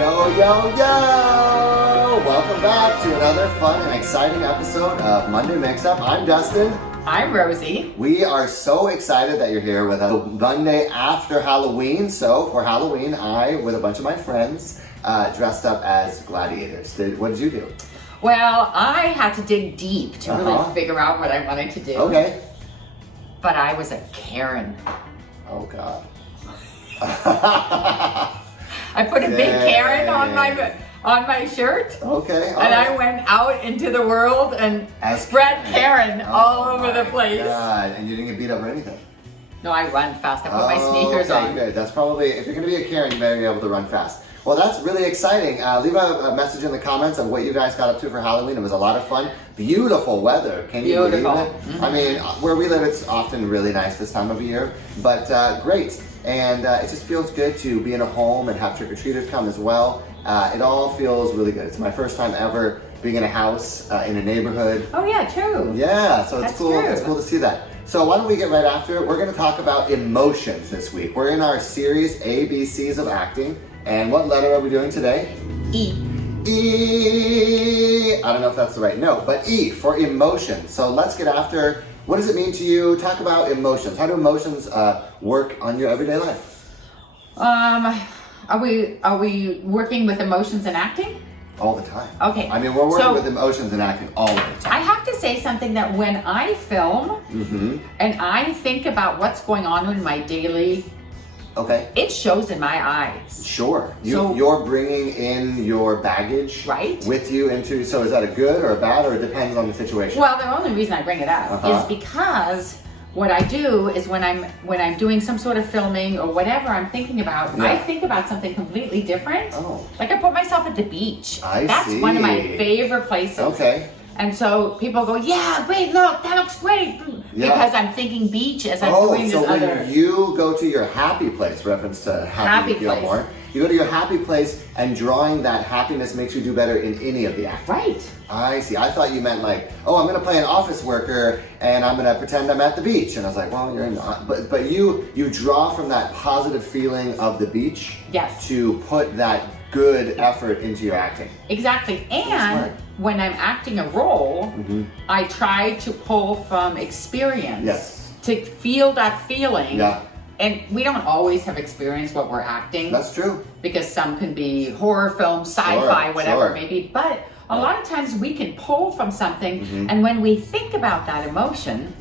Yo, yo, yo! Welcome back to another fun and exciting episode of Monday Mix-Up. I'm Dustin. I'm Rosie. We are so excited that you're here with us Monday after Halloween. So for Halloween, I, with a bunch of my friends, dressed up as gladiators. What did you do? Well, I had to dig deep to really figure out what I wanted to do. Okay. But I was a Karen. Oh, God. I put a big Karen on my shirt. Okay. And I went out into the world and spread Karen all over the place. God. And you didn't get beat up or anything? No, I run fast. I put my sneakers on. Good. That's probably, if you're going to be a Karen, you better be able to run fast. Well, that's really exciting. Leave a message in the comments of what you guys got up to for Halloween. It was a lot of fun. Beautiful weather. Can you believe it? Mm-hmm. I mean, where we live, it's often really nice this time of year, but great. And it just feels good to be in a home and have trick-or-treaters come as well. It all feels really good. It's my first time ever being in a house, in a neighborhood. Oh yeah, true. Yeah, so it's That's cool. True. It's cool to see that. So why don't we get right after it? We're going to talk about emotions this week. We're in our series ABCs of Acting. And what letter are we doing today? E. E. I don't know if that's the right note, but E for emotion. So let's get after, what does it mean to you? Talk about emotions. How do emotions work on your everyday life? Are we working with emotions and acting? All the time. Okay. I mean, we're working with emotions and acting all the time. I have to say something that when I film and I think about what's going on in my daily, it shows in my eyes. Sure. You're bringing in your baggage with you into, so is that a good or a bad, or it depends on the situation? Well, the only reason I bring it up is because what I do is when I'm doing some sort of filming or whatever I'm thinking about, I think about something completely different. Oh. Like I put myself at the beach. That's one of my favorite places. Okay. And so people go, yeah, great, look, that looks great. Because I'm thinking beach as I'm doing this other. So when you go to your happy place, reference to Happy Gilmore, you go to your happy place and drawing that happiness makes you do better in any of the acts. Right. I see. I thought you meant like, oh, I'm going to play an office worker and I'm going to pretend I'm at the beach. And I was like, well, you're not. But you draw from that positive feeling of the beach to put that good effort into your acting. Exactly. And when I'm acting a role, I try to pull from experience to feel that feeling. Yeah. And we don't always have experience what we're acting. That's true. Because some can be horror films, sci-fi, whatever it may be. But a lot of times we can pull from something, and when we think about that emotion,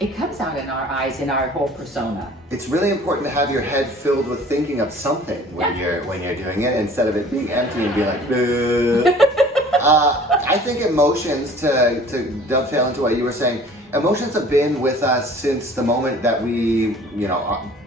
it comes out in our eyes, in our whole persona. It's really important to have your head filled with thinking of something when you're doing it, instead of it being empty and being like, I think emotions, to dovetail into what you were saying, emotions have been with us since the moment that we,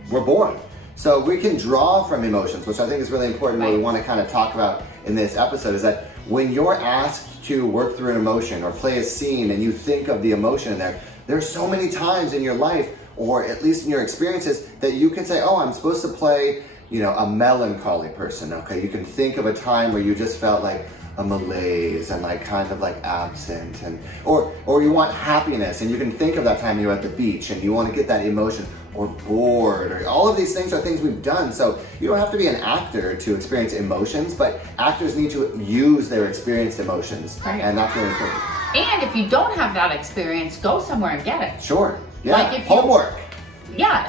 were born. So we can draw from emotions, which I think is really important. What we want to kind of talk about in this episode is that when you're asked to work through an emotion or play a scene and you think of the emotion in there, there's so many times in your life, or at least in your experiences, that you can say, oh, I'm supposed to play, a melancholy person. Okay, you can think of a time where you just felt like a malaise and like kind of like absent, and or you want happiness and you can think of that time you're at the beach and you want to get that emotion, or bored, or all of these things are things we've done. So you don't have to be an actor to experience emotions, but actors need to use their experienced emotions, and that's really important. And if you don't have that experience, go somewhere and get it. Sure. Yeah. Like if homework.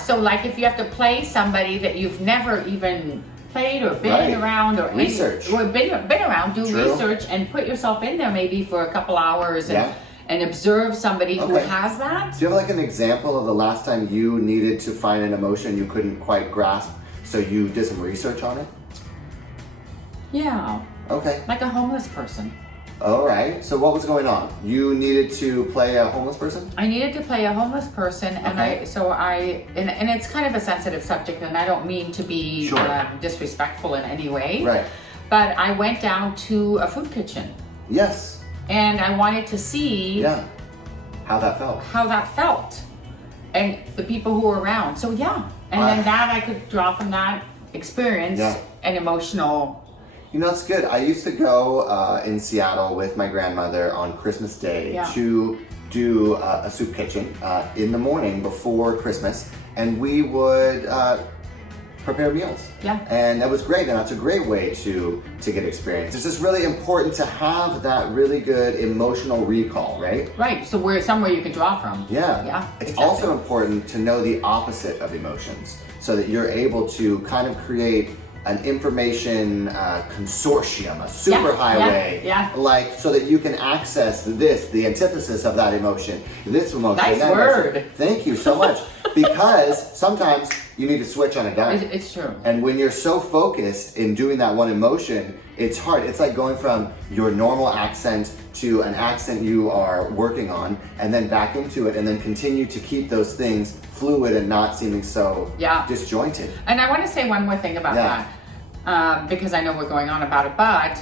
So like if you have to play somebody that you've never even played or been around, or research, or been around, do research and put yourself in there maybe for a couple hours and observe somebody who has that. Do you have like an example of the last time you needed to find an emotion you couldn't quite grasp, so you did some research on it? Yeah. Okay. Like a homeless person. All right. So what was going on? You needed to play a homeless person? I needed to play a homeless person, and and it's kind of a sensitive subject, and I don't mean to be disrespectful in any way. Right. But I went down to a food kitchen. Yes. And I wanted to see how that felt. And the people who were around. So and then that I could draw from that experience an emotional. It's good. I used to go in Seattle with my grandmother on Christmas Day to do a soup kitchen in the morning before Christmas, and we would prepare meals. Yeah. And that was great, and that's a great way to get experience. It's just really important to have that really good emotional recall, right? Right. So we're somewhere you can draw from. Yeah. Yeah. It's exactly. also important to know the opposite of emotions so that you're able to kind of create an information consortium, a superhighway, like so that you can access the antithesis of that emotion, this emotion. Nice that word. Emotion. Thank you so much. Because sometimes you need to switch on a dime. It's true. And when you're so focused in doing that one emotion, it's hard. It's like going from your normal accent to an accent you are working on, and then back into it, and then continue to keep those things fluid and not seeming so disjointed. And I want to say one more thing about that, because I know we're going on about it, but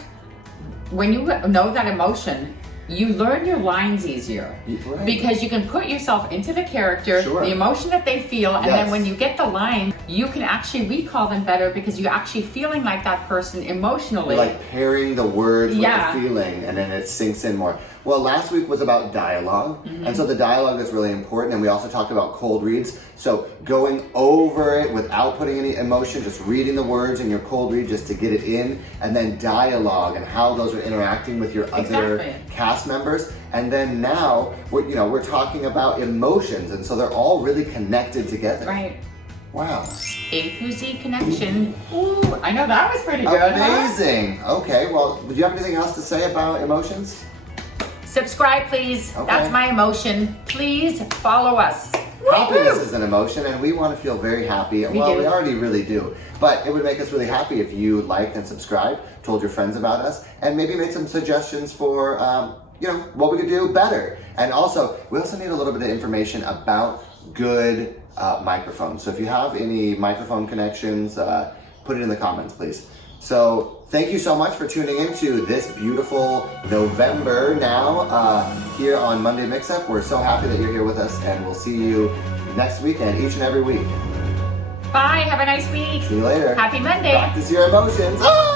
when you know that emotion, you learn your lines easier, because you can put yourself into the character, the emotion that they feel, and then when you get the line, you can actually recall them better because you're actually feeling like that person emotionally. You're like pairing the words with the feeling, and then it sinks in more. Well, last week was about dialogue, and so the dialogue is really important, and we also talked about cold reads. So going over it without putting any emotion, just reading the words in your cold read just to get it in, and then dialogue and how those are interacting with your other cast members. And then now, we're talking about emotions, and so they're all really connected together. Right. Wow. A through Z connection. Ooh, I know that was pretty good. Amazing. Huh? Okay, well, do you have anything else to say about emotions? Subscribe, please. That's my emotion. Please follow us. Happiness is an emotion, and we want to feel very happy. We already really do. But it would make us really happy if you liked and subscribed, told your friends about us, and maybe made some suggestions for what we could do better. And also, we also need a little bit of information about good microphones. So if you have any microphone connections, put it in the comments, please. So thank you so much for tuning into this beautiful November now here on Monday Mix-Up. We're so happy that you're here with us, and we'll see you next week and each and every week. Bye. Have a nice week. See you later. Happy Monday. Practice your emotions. Ah!